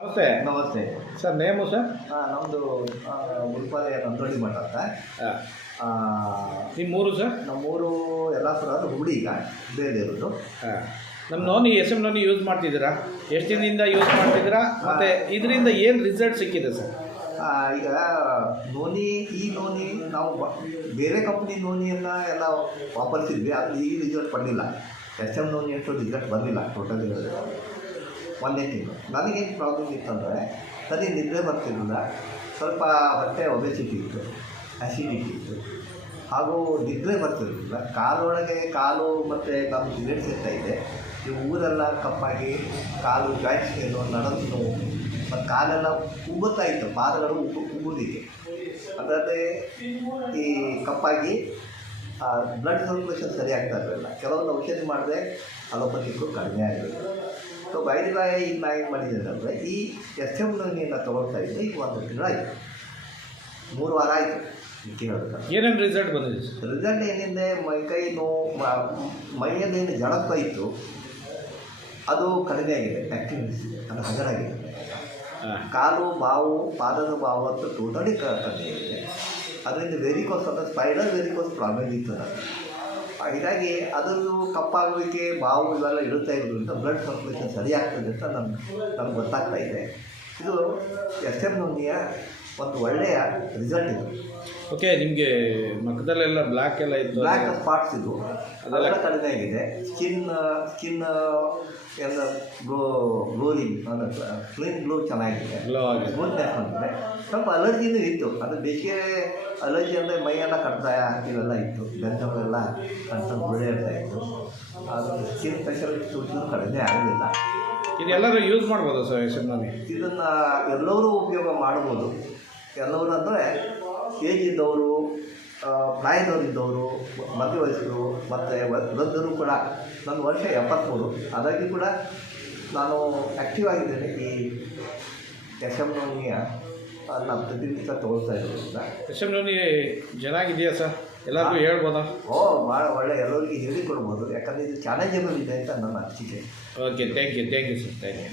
ನಮಸ್ತೆ. ನಮಸ್ತೆ sir, name sir? ನಮ್ಮದು ಉಡುಪಾಲೆ ನಂದೊಳ್ಳಿ ಮಠ ಅಂತ. ನಿಮ್ಮೂರು ಸರ್? ನಮ್ಮೂರು ಯಲ್ಲಾಪುರ, ಅದು ಹುಬ್ಳಿ. ಈಗ ಬೇರೆ ಇರೋದು. ನಮ್ಮ ನೋನಿ ಎಮ್ ನೋನಿ ಯೂಸ್ ಮಾಡ್ತಿದ್ದೀರಾ? ಎಷ್ಟು ದಿನದಿಂದ ಯೂಸ್ ಮಾಡ್ತಿದ್ದೀರಾ? ಮತ್ತು ಇದರಿಂದ ಏನು ರಿಸಲ್ಟ್ ಸಿಕ್ಕಿದೆ ಸರ್? ಈಗ ಈ ನೋನಿ ನಾವು ಬೇರೆ ಕಂಪ್ನಿ ನೋನಿಯನ್ನು ಎಲ್ಲ ವಾಪರಿಸಿದ್ವಿ. ಅದು ಈ ರಿಸಲ್ಟ್ ಬರಲಿಲ್ಲ. ಎಮ್ ನೋನಿ ಅಷ್ಟು ರಿಸಲ್ಟ್ ಬರಲಿಲ್ಲ ಟೋಟಲ್ ಹೇಳಿದ್ರೆ. ಒಂದೇ ತಿಂಗಳು ನನಗೇನು ಪ್ರಾಬ್ಲಮ್ ಇತ್ತಂದರೆ, ಸರಿ ನಿದ್ರೆ ಬರ್ತಿರಲಿಲ್ಲ, ಸ್ವಲ್ಪ ಹೊಟ್ಟೆ ಒಬೆಸಿಟಿ ಇತ್ತು, ಆ್ಯಸಿಡಿಟಿ ಇತ್ತು, ಹಾಗೂ ನಿದ್ರೆ ಬರ್ತಿರಲಿಲ್ಲ. ಕಾಲು ಮತ್ತು ನಮ್ಮ ಸಿಗರೇಟ್ ಸೇರ್ತಾಯಿದೆ. ಈ ಊರೆಲ್ಲ ಕಪ್ಪಾಗಿ ಕಾಲು ಜಾಯಿಂಟ್ಸ್ ಏನು ನಡೆದು ನೋವು ಮತ್ತು ಕಾಲೆಲ್ಲ ಉಬ್ಬುತ್ತಾ ಇತ್ತು, ಪಾದಗಳು ಉಬ್ಬುದಿದೆ. ಅದರಲ್ಲಿ ಈ ಕಪ್ಪಾಗಿ ಬ್ಲಡ್ ಸರ್ಕ್ಯುಲೇಷನ್ ಸರಿ ಆಗ್ತಾ ಇರಲಿಲ್ಲ. ಕೆಲವೊಂದು ಔಷಧಿ ಮಾಡಿದ್ರೆ ಅಲೋಪತಿಗೂ ಕಡಿಮೆ ಆಗಬೇಕು. ಸೊ ಬೈದಿರಾಯ ಈಗ ನಾ ಏನು ಮಾಡಿದ್ದೇನೆ ಅಂದರೆ, ಈ ಎಮ್ ನೋನಿಯನ್ನು ತೊಗೊಳ್ತಾ ಇದ್ದೆ. ಈಗ ಒಂದು ತಿಂಗಳು ಆಯಿತು, 3 ವಾರ ಆಯಿತು. ಏನೇನು ರಿಸಲ್ಟ್ ಬಂದಿದೆ? ರಿಸಲ್ಟ್ ಏನಿದೆ, ಮೈಕೈ ನೋವು, ಮೈಯಲ್ಲೇನು ಜಡತ್ವ ಇತ್ತು ಅದು ಕಡಿಮೆ ಆಗಿದೆ. ಆ್ಯಕ್ಟಿವಿಟೀಸ್ ಅದು ಹಗರಾಗಿದೆ. ಕಾಲು ಬಾವು, ಪಾದದ ಬಾವು ಅಂತ ಟೋಟಲಿ ಕಡಿಮೆ ಆಗಿದೆ. ಅದರಿಂದ ವೆರಿಕೋಸ್ ಅಂತ ಸ್ಪೈಡರ್ ವೆರಿಕೋಸ್ ಪ್ರಾಬ್ಲಮ್ ಇತ್ತು ನನಗೆ. ಹೀಗಾಗಿ ಅದರದ್ದು ಕಪ್ಪಾಗೋದಕ್ಕೆ ಬಾವು ಇವೆಲ್ಲ ಇಡುತ್ತಾ ಇರೋದ್ರಿಂದ ಬ್ಲಡ್ ಸರ್ಕ್ಯುಲೇಷನ್ ಸರಿ ಆಗ್ತದೆ ಅಂತ ನಮ್ಗೆ ಗೊತ್ತಾಗ್ತಾ ಇದೆ. ಇದು ಎಮ್ ನೋನಿಯ ಒಂದು ಒಳ್ಳೆಯ ರಿಸಲ್ಟ್ ಇದು. ಓಕೆ, ನಿಮಗೆ ಮಕ್ಕದಲ್ಲೆಲ್ಲ ಬ್ಲ್ಯಾಕ್ ಎಲ್ಲ ಇತ್ತು, ಬ್ಲ್ಯಾಕ್ ಸ್ಪಾಟ್ಸ್ ಇದು ಅದೆಲ್ಲ ಕಡಿಮೆ ಆಗಿದೆ. ಸ್ಕಿನ್ ಎಲ್ಲ ಗ್ಲೋರಿಂಗ್ ಕ್ಲೀನ್ ಗ್ಲೋ ಚೆನ್ನಾಗಿದೆ, ಸ್ಮೂತ್ನೆಸ್ ಬಂದಿದೆ. ಸ್ವಲ್ಪ ಅಲರ್ಜಿನೂ ಇತ್ತು. ಅದು ಬೇಸಿಗೆ ಅಲರ್ಜಿ ಅಂದರೆ ಮೈಯೆಲ್ಲ ಕಟ್ತಾಯ ಇವೆಲ್ಲ ಇತ್ತು, ಬೆಂದವೆಲ್ಲ ಕಣ್ಸಲ್ಲಿ ಗುಳ್ಳೆ ಇರ್ತಾ ಇತ್ತು. ಅದು ಸ್ಕಿನ್ ಸ್ಪೆಷಲಿಸ್ಟ್ ತೋರಿಸಿದ್ರು ಕಡಿಮೆ ಆಗಲಿಲ್ಲ. ಇದೆಲ್ಲರೂ ಯೂಸ್ ಮಾಡ್ಬೋದು ಸರ್ ಎಮ್ ನೋನಿ? ಇದನ್ನು ಎಲ್ಲರೂ ಉಪಯೋಗ ಮಾಡ್ಬೋದು. ಎಲ್ಲವರು ಅಂದರೆ ಏಜ್ ಇದ್ದವರು, ಪ್ರಾಯದವರಿದ್ದವರು, ಮಧ್ಯವಯಸ್ಕರು ಮತ್ತು ವೃದ್ಧರು ಕೂಡ. ನನ್ನ ವರ್ಷ 73, ಅದಾಗಿ ಕೂಡ ನಾನು ಆ್ಯಕ್ಟಿವ್ ಆಗಿದ್ದೇನೆ. ಈ ಎಮ್ ನೋನಿಯ ನಾನು ಪ್ರತಿನಿತ್ಯ ತೊಗೊಳ್ತಾ ಇರೋದ್ರಿಂದ. ಎಮ್ ನೋನಿ ಚೆನ್ನಾಗಿದೆಯಾ ಸರ್? ಎಲ್ಲರಿಗೂ ಹೇಳ್ಬೋದಾ? ಭಾಳ ಒಳ್ಳೆ, ಎಲ್ಲರಿಗೆ ಹೇಳಿಕೊಡ್ಬೋದು. ಯಾಕಂದರೆ ಇದು ಚಾಲೆಂಜಬಲ್ ಇದೆ ಅಂತ ನನ್ನ ಅನಿಸಿಕೆ. Okay, thank you sir, thank you.